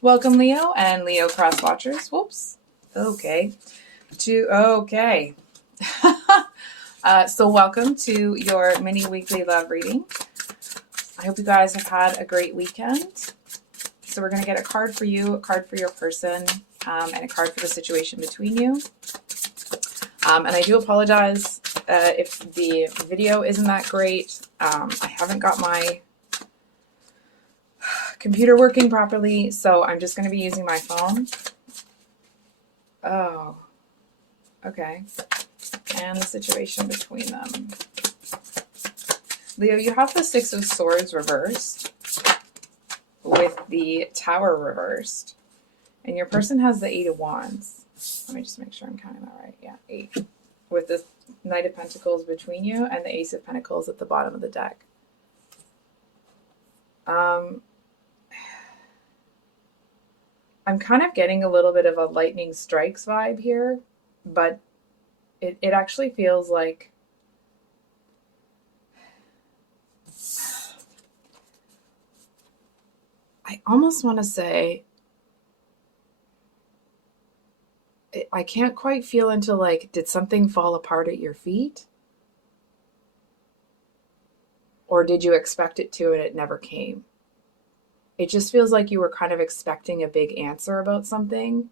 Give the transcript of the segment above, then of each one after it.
Welcome, Leo and Leo cross watchers. Whoops. Okay. Okay. So welcome to your mini weekly love reading. I hope you guys have had a great weekend. So we're going to get a card for you, a card for your person, and a card for the situation between you. And I do apologize if the video isn't that great. I haven't got my computer working properly, so I'm just going to be using my phone. Oh, okay. And the situation between them. Leo, you have the Six of Swords reversed with the Tower reversed. And your person has the Eight of Wands. Let me just make sure I'm counting that right. Yeah, 8. With the Knight of Pentacles between you and the Ace of Pentacles at the bottom of the deck. I'm kind of getting a little bit of a lightning strikes vibe here, but it actually feels like I almost want to say I can't quite feel until like, did something fall apart at your feet? Or did you expect it to and it never came? It just feels like you were kind of expecting a big answer about something.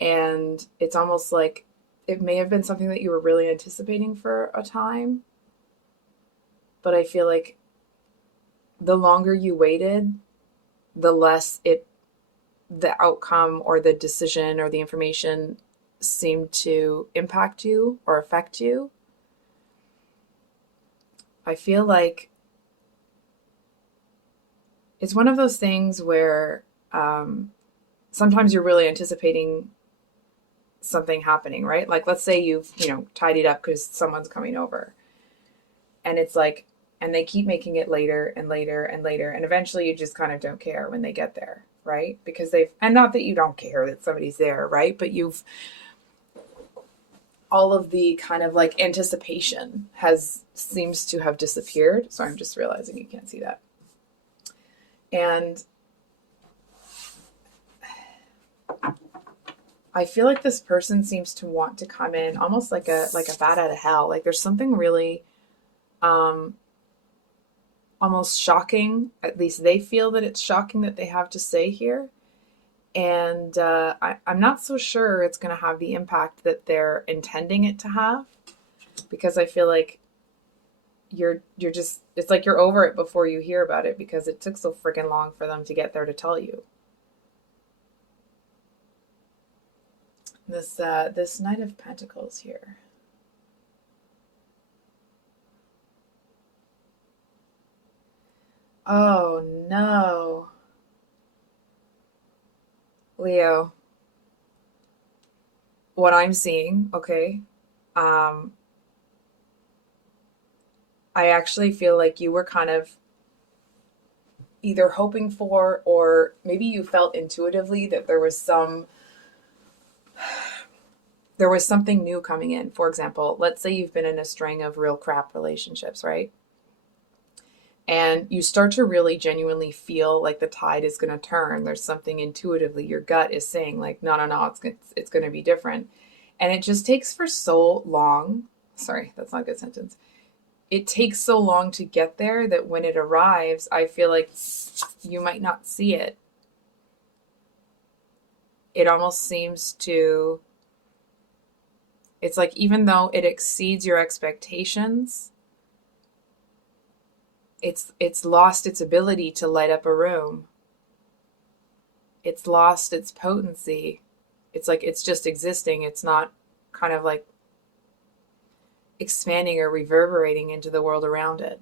And it's almost like it may have been something that you were really anticipating for a time. But I feel like the longer you waited, the less the outcome or the decision or the information seemed to impact you or affect you. I feel like it's one of those things where sometimes you're really anticipating something happening, right? Like, let's say you've, tidied up because someone's coming over. And it's like, and they keep making it later and later and later. And eventually you just kind of don't care when they get there, right? Because and not that you don't care that somebody's there, right? But all of the kind of like anticipation seems to have disappeared. So I'm just realizing you can't see that. And I feel like this person seems to want to come in almost like a bat out of hell. Like there's something really almost shocking. At least they feel that it's shocking that they have to say here. And I'm not so sure it's going to have the impact that they're intending it to have, because I feel like you're just, it's like you're over it before you hear about it because it took so freaking long for them to get there to tell you. This Knight of Pentacles here. Oh no. Leo, what I'm seeing, okay, I actually feel like you were kind of either hoping for, or maybe you felt intuitively that there was something new coming in. For example, let's say you've been in a string of real crap relationships, right? And you start to really genuinely feel like the tide is going to turn. There's something intuitively your gut is saying like, no, it's going to be different. And it just takes for so long. Sorry, that's not a good sentence. It takes so long to get there that when it arrives, I feel like you might not see it. It almost seems to, it's like, even though it exceeds your expectations, it's lost its ability to light up a room. It's lost its potency. It's like it's just existing. It's not kind of like expanding or reverberating into the world around it.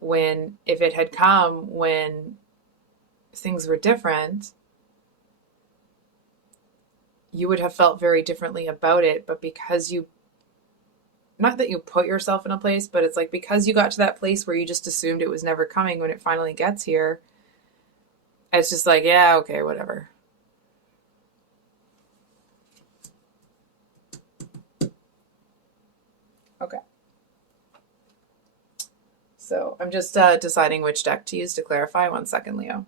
If it had come when things were different, you would have felt very differently about it. But because not that you put yourself in a place, but it's like because you got to that place where you just assumed it was never coming, when it finally gets here, it's just like, yeah, okay, whatever. Okay. So I'm just deciding which deck to use to clarify. 1 second, Leo.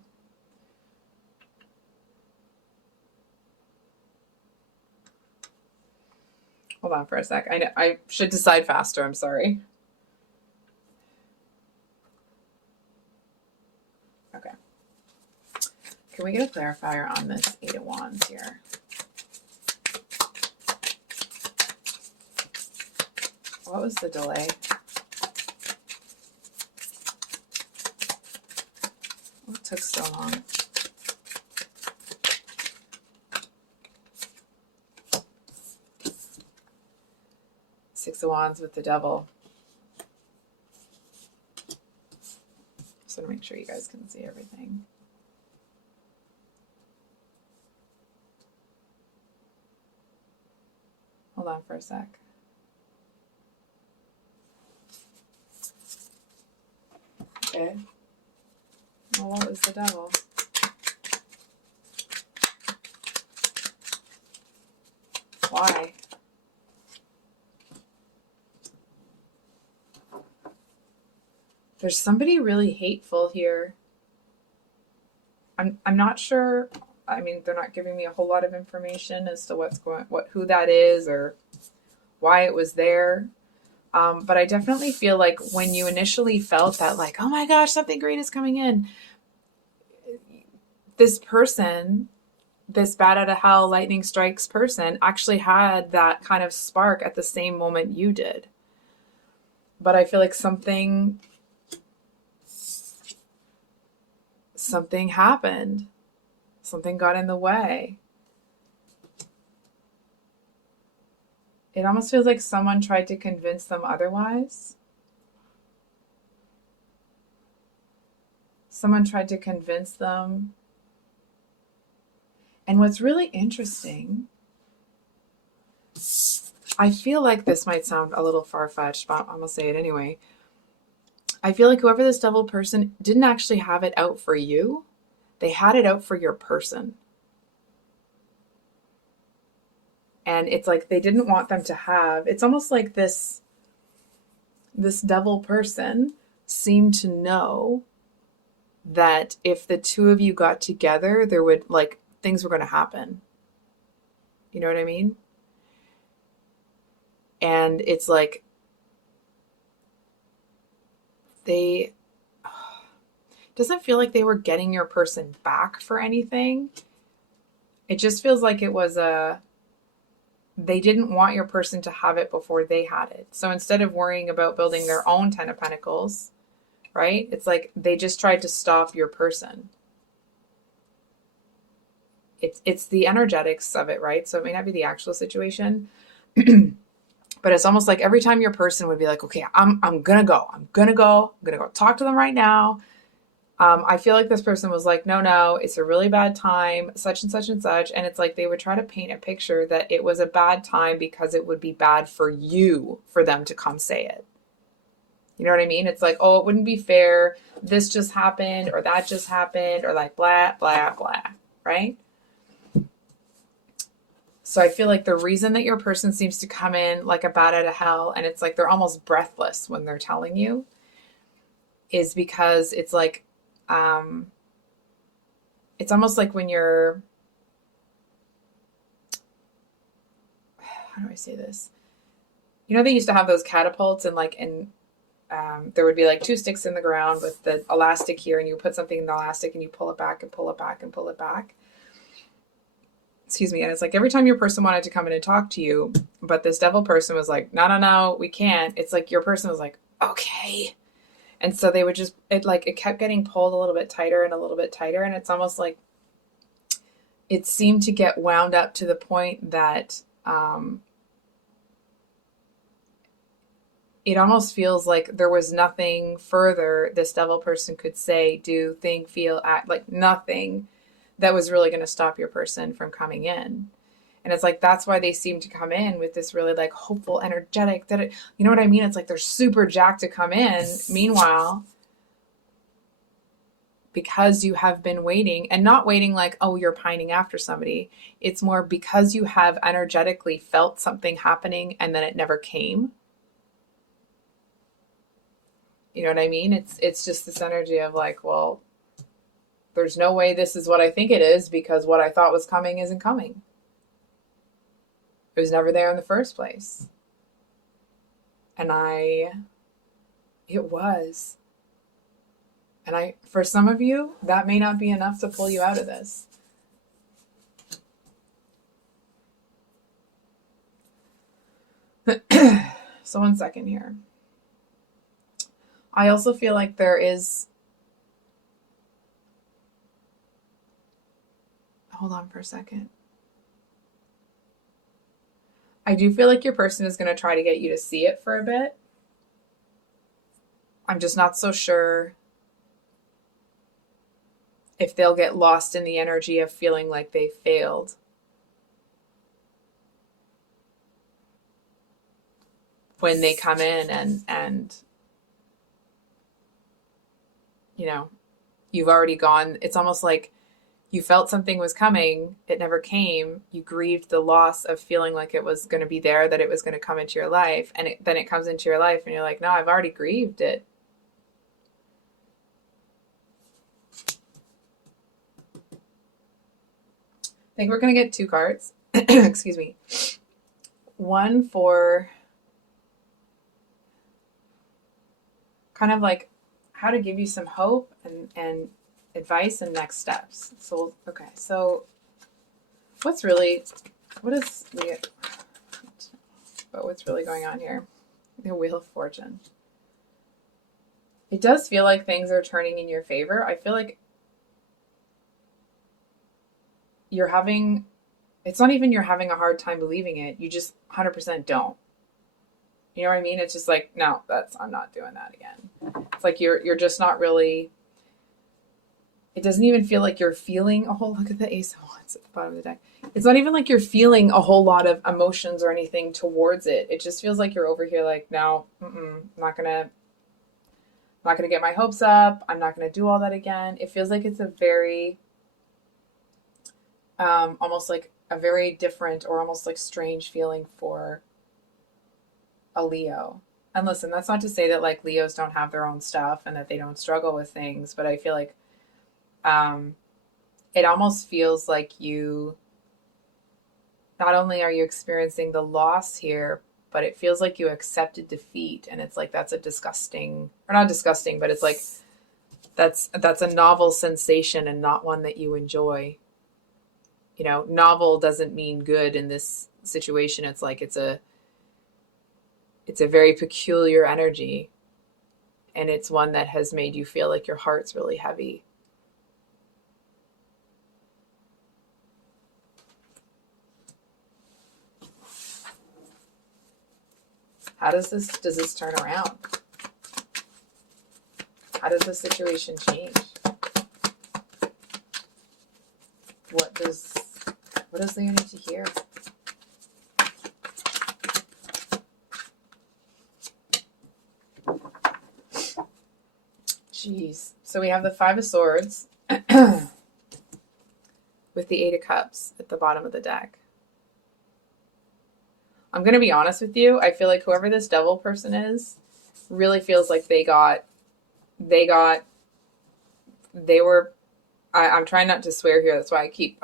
Hold on for a sec. I should decide faster. I'm sorry. Okay. Can we get a clarifier on this Eight of Wands here? What was the delay? What took so long? Six of Wands with the Devil. Just want to make sure you guys can see everything. Hold on for a sec. Okay. Well, what was the Devil? Why? There's somebody really hateful here. I'm not sure. I mean, they're not giving me a whole lot of information as to who that is or why it was there. But I definitely feel like when you initially felt that, like, oh my gosh, something great is coming in, this person, this bat out of hell lightning strikes person, actually had that kind of spark at the same moment you did. But I feel like something happened. Something got in the way. It almost feels like someone tried to convince them otherwise. Someone tried to convince them. And what's really interesting, I feel like this might sound a little far-fetched, but I'm going to say it anyway. I feel like whoever this Devil person didn't actually have it out for you. They had it out for your person. And it's like they didn't want them to have, it's almost like this Devil person seemed to know that if the two of you got together, there would, like, things were going to happen. You know what I mean? And it's like it doesn't feel like they were getting your person back for anything. It just feels like it was they didn't want your person to have it before they had it. So instead of worrying about building their own Ten of Pentacles, right? It's like they just tried to stop your person. It's the energetics of it, right? So it may not be the actual situation, but it's almost like every time your person would be like, okay, I'm gonna go talk to them right now. I feel like this person was like, no, it's a really bad time, such and such and such. And it's like they would try to paint a picture that it was a bad time because it would be bad for you for them to come say it. You know what I mean? It's like, oh, it wouldn't be fair. This just happened or that just happened or like blah, blah, blah, right? So I feel like the reason that your person seems to come in like a bat out of hell and it's like they're almost breathless when they're telling you is because it's like, it's almost like when you're, how do I say this? You know, they used to have those catapults and there would be like two sticks in the ground with the elastic here and you put something in the elastic and you pull it back and pull it back and pull it back. Excuse me. And it's like every time your person wanted to come in and talk to you, but this Devil person was like, no, we can't. It's like your person was like, okay. And so they would just, it kept getting pulled a little bit tighter and a little bit tighter. And it's almost like it seemed to get wound up to the point that it almost feels like there was nothing further this Devil person could say, do, think, feel, act, like nothing that was really going to stop your person from coming in. And it's like, that's why they seem to come in with this really like hopeful, energetic, you know what I mean? It's like they're super jacked to come in. Meanwhile, because you have been waiting and not waiting like, oh, you're pining after somebody. It's more because you have energetically felt something happening and then it never came. You know what I mean? It's just this energy of like, well, there's no way this is what I think it is because what I thought was coming isn't coming. It was never there in the first place. And it was. And for some of you, that may not be enough to pull you out of this. So 1 second here. I also feel like there is, hold on for a second. I do feel like your person is going to try to get you to see it for a bit. I'm just not so sure if they'll get lost in the energy of feeling like they failed. When they come in and you've already gone, it's almost like you felt something was coming, it never came, you grieved the loss of feeling like it was going to be there, that it was going to come into your life, and then it comes into your life and you're like, no, I've already grieved it. I think we're going to get 2 cards. Excuse me. One for kind of like how to give you some hope and advice and next steps. So, okay. So what's really going on here? The Wheel of Fortune. It does feel like things are turning in your favor. I feel like it's not even you're having a hard time believing it. You just 100% don't. You know what I mean? It's just like, no, I'm not doing that again. It's like you're just not really, it doesn't even feel like you're feeling a whole, look at the Ace of Wands at the bottom of the deck. It's not even like you're feeling a whole lot of emotions or anything towards it. It just feels like you're over here like, no, I'm not gonna get my hopes up. I'm not gonna do all that again. It feels like it's a very, almost like a very different or almost like strange feeling for a Leo. And listen, that's not to say that like Leos don't have their own stuff and that they don't struggle with things, but I feel like it almost feels like not only are you experiencing the loss here, but it feels like you accepted defeat. And it's like, that's a disgusting, or not disgusting, but it's like, that's a novel sensation and not one that you enjoy. Novel doesn't mean good in this situation. It's like, it's a very peculiar energy, and it's one that has made you feel like your heart's really heavy. How does this turn around? How does the situation change? What does Leo need to hear? Jeez. So we have the 5 of Swords with the 8 of Cups at the bottom of the deck. I'm going to be honest with you. I feel like whoever this Devil person is really feels like I'm trying not to swear here. That's why I keep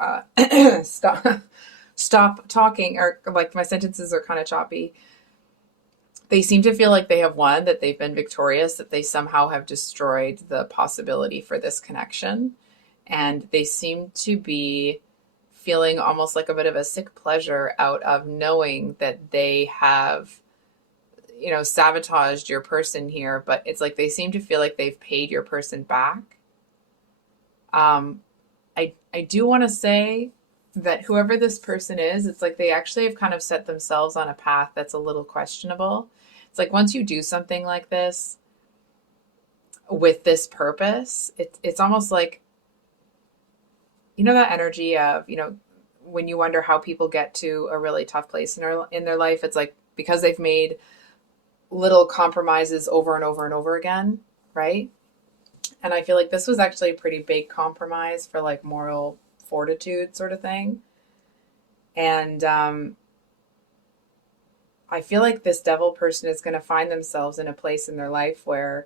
stop talking, or like my sentences are kind of choppy. They seem to feel like they have won, that they've been victorious, that they somehow have destroyed the possibility for this connection. And they seem to be feeling almost like a bit of a sick pleasure out of knowing that they have, sabotaged your person here. But it's like they seem to feel like they've paid your person back. I do want to say that whoever this person is, it's like they actually have kind of set themselves on a path that's a little questionable. It's like once you do something like this with this purpose, it's almost like, that energy of, when you wonder how people get to a really tough place in their life, it's like because they've made little compromises over and over and over again, right? And I feel like this was actually a pretty big compromise for like moral fortitude sort of thing. And I feel like this Devil person is going to find themselves in a place in their life where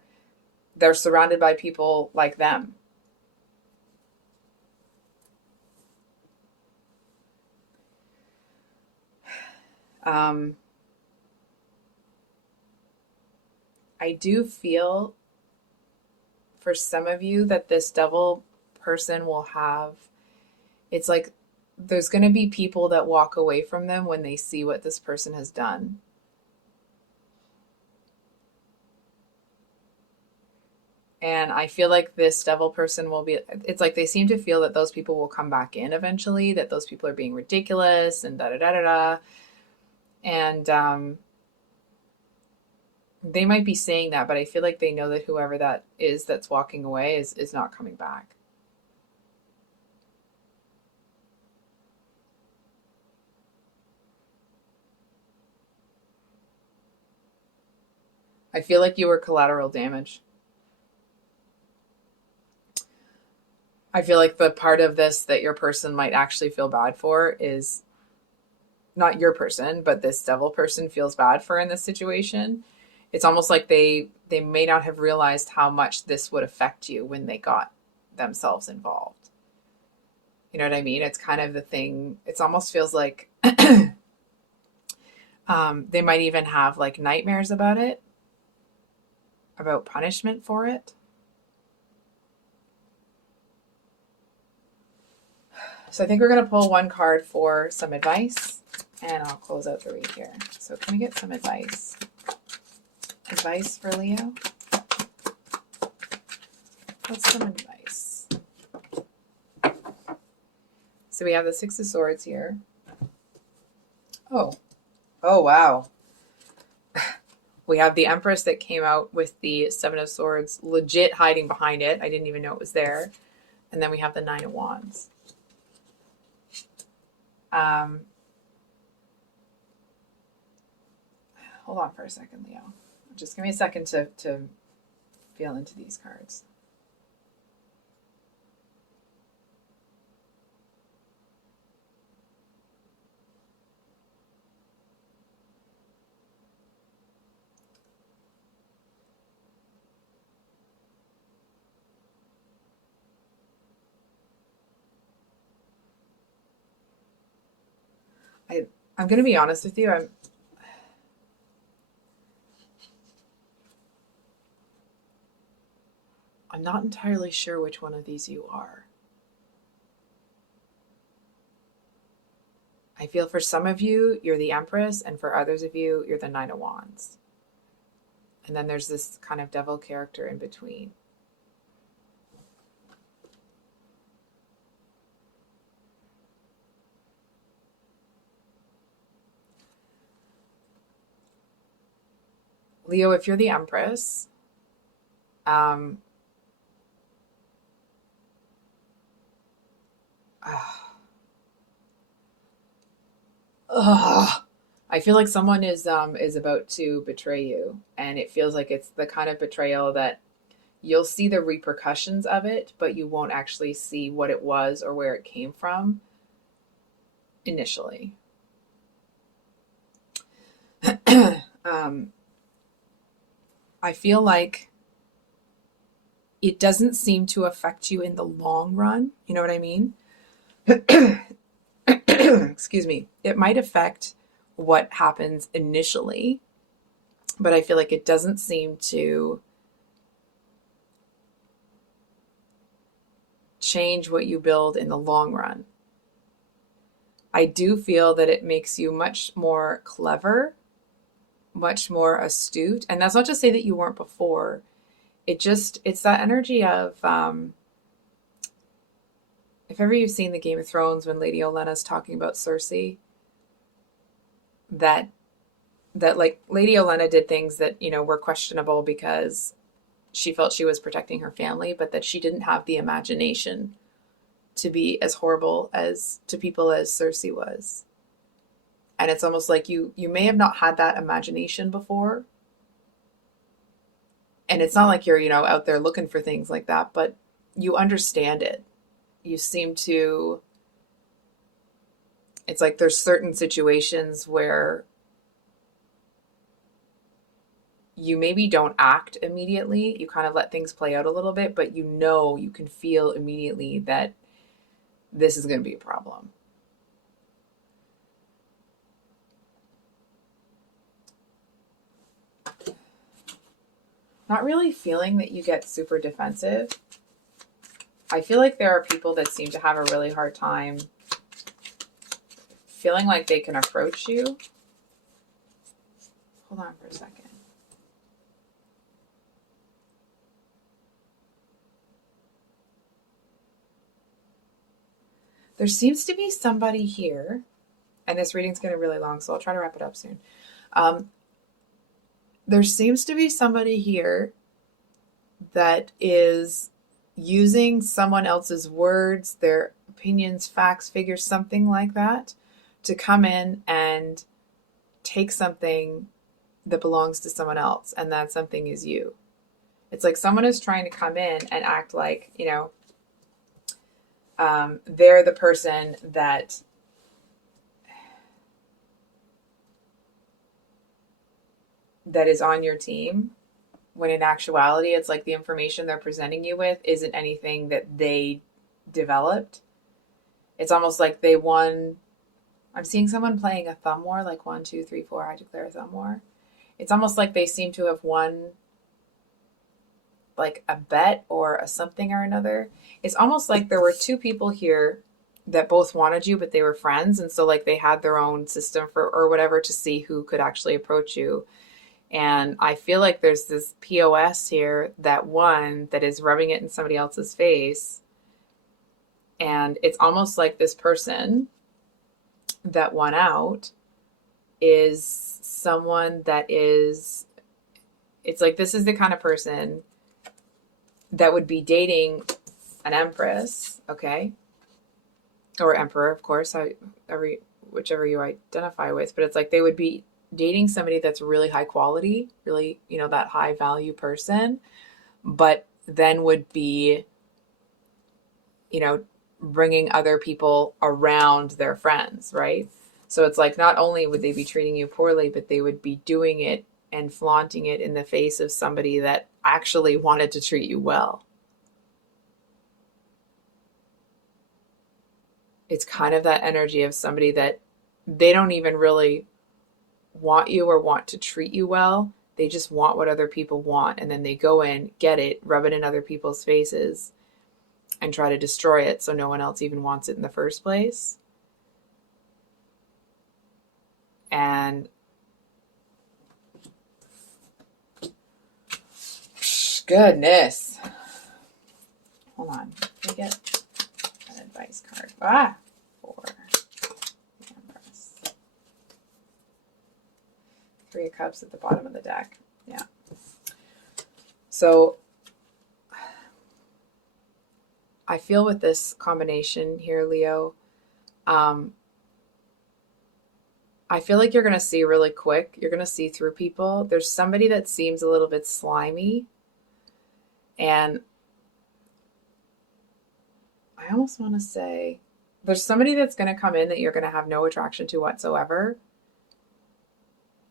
they're surrounded by people like them. Um, I do feel for some of you that this devil person will have, it's like there's going to be people that walk away from them when they see what this person has done. And I feel like this devil person will be, it's like they seem to feel that those people will come back in eventually, that those people are being ridiculous and da da da da da. And they might be saying that, but I feel like they know that whoever that is that's walking away is not coming back. I feel like you were collateral damage. I feel like the part of this that your person might actually feel bad for is not your person, but this devil person feels bad for in this situation. It's almost like they may not have realized how much this would affect you when they got themselves involved. You know what I mean? It's kind of the thing. It almost feels like they might even have like nightmares about it, about punishment for it. So I think we're going to pull one card for some advice, and I'll close out the read here. So can we get some advice? Advice for Leo? What's some advice? So we have the Six of Swords here. Oh, wow. We have the Empress that came out with the Seven of Swords, legit hiding behind it. I didn't even know it was there. And then we have the Nine of Wands. Hold on for a second, Leo. Just give me a second to feel into these cards. I'm going to be honest with you. I'm not entirely sure which one of these you are. I feel for some of you, you're the Empress, and for others of you, you're the Nine of Wands. And then there's this kind of devil character in between. Leo, if you're the Empress, I feel like someone is about to betray you, and it feels like it's the kind of betrayal that you'll see the repercussions of it, but you won't actually see what it was or where it came from initially. I feel like it doesn't seem to affect you in the long run. You know what I mean? Excuse me. It might affect what happens initially, but I feel like it doesn't seem to change what you build in the long run. I do feel that it makes you much more clever, much more astute. And that's not to say that you weren't before. It's that energy of, if ever you've seen the Game of Thrones when Lady Olenna's talking about Cersei, that like Lady Olenna did things that, were questionable because she felt she was protecting her family, but that she didn't have the imagination to be as horrible as to people as Cersei was. And it's almost like you may have not had that imagination before. And it's not like you're, out there looking for things like that, but you understand it. You seem to, it's like there's certain situations where you maybe don't act immediately. You kind of let things play out a little bit, but you can feel immediately that this is going to be a problem. not really feeling that you get super defensive. I feel like there are people that seem to have a really hard time feeling like they can approach you. Hold on for a second. There seems to be somebody here, and this reading's getting really long, so I'll try to wrap it up soon. There seems to be somebody here that is using someone else's words, their opinions, facts, figures, something like that, to come in and take something that belongs to someone else, and that something is you. It's like someone is trying to come in and act like, they're the person that is on your team, when in actuality, it's like the information they're presenting you with isn't anything that they developed. It's almost like they won. I'm seeing someone playing a thumb war, like 1, 2, 3, 4, I declare a thumb war. It's almost like they seem to have won like a bet or a something or another. It's almost like there were two people here that both wanted you, but they were friends. And so like they had their own system for, or whatever, to see who could actually approach you. And I feel like there's this POS here that won that is rubbing it in somebody else's face. And it's almost like this person that won out is someone that is, it's like this is the kind of person that would be dating an empress, okay? Or emperor, of course, whichever you identify with. But it's like they would be dating somebody that's really high quality, really, that high value person, but then would be, bringing other people around their friends, right? So it's like not only would they be treating you poorly, but they would be doing it and flaunting it in the face of somebody that actually wanted to treat you well. It's kind of that energy of somebody that they don't even really want you or want to treat you well. They just want what other people want. And then they go in, get it, rub it in other people's faces, and try to destroy it so no one else even wants it in the first place. And goodness. Hold on. Let me get an advice card. For the Empress. 3 of Cups at the bottom of the deck. Yeah. So I feel with this combination here, Leo, I feel like you're going to see really quick. You're going to see through people. There's somebody that seems a little bit slimy. And I almost want to say there's somebody that's going to come in that you're going to have no attraction to whatsoever.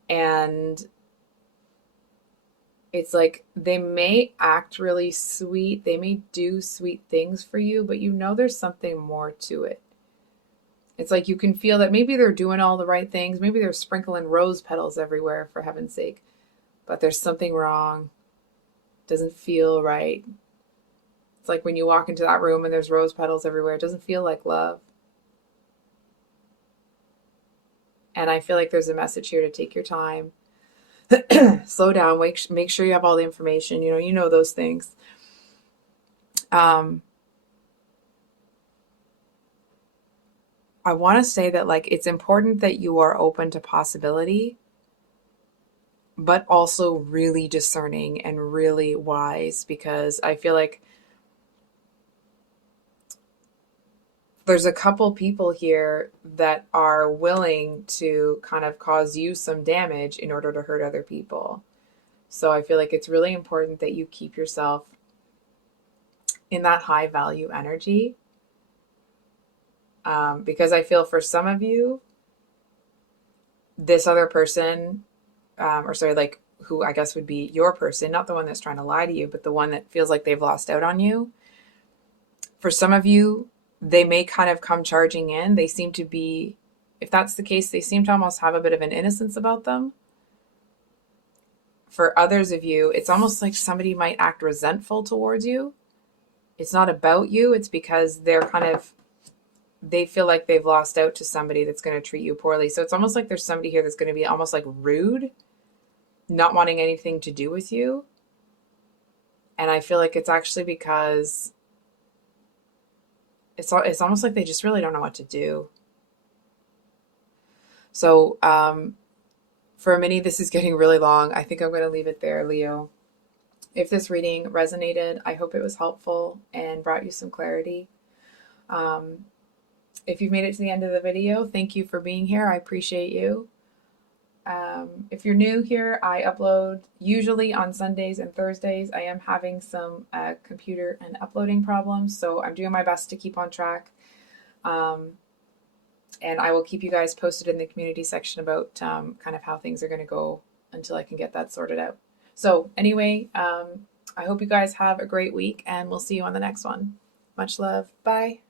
And it's like they may act really sweet. They may do sweet things for you, but there's something more to it. It's like you can feel that maybe they're doing all the right things. Maybe they're sprinkling rose petals everywhere, for heaven's sake. But there's something wrong. Doesn't feel right. It's like when you walk into that room and there's rose petals everywhere. It doesn't feel like love. And I feel like there's a message here to take your time. Slow down. Make sure you have all the information. You know those things. I want to say that like it's important that you are open to possibility, but also really discerning and really wise, because I feel like there's a couple people here that are willing to kind of cause you some damage in order to hurt other people. So I feel like it's really important that you keep yourself in that high value energy. Because I feel for some of you, this other person, who I guess would be your person, not the one that's trying to lie to you, but the one that feels like they've lost out on you. For some of you, they may kind of come charging in. They seem to be, if that's the case, they seem to almost have a bit of an innocence about them. for others of you, it's almost like somebody might act resentful towards you. It's not about you. It's because they feel like they've lost out to somebody that's going to treat you poorly. So it's almost like there's somebody here that's going to be almost like rude, not wanting anything to do with you. And I feel like it's actually because it's almost like they just really don't know what to do. So for a mini, this is getting really long. I think I'm going to leave it there, Leo. If this reading resonated, I hope it was helpful and brought you some clarity. If you've made it to the end of the video, thank you for being here. I appreciate you. If you're new here, I upload usually on Sundays and Thursdays. I am having some computer and uploading problems, so I'm doing my best to keep on track. And I will keep you guys posted in the community section about kind of how things are going to go until I can get that sorted out. So anyway, I hope you guys have a great week, and we'll see you on the next one. Much love. Bye.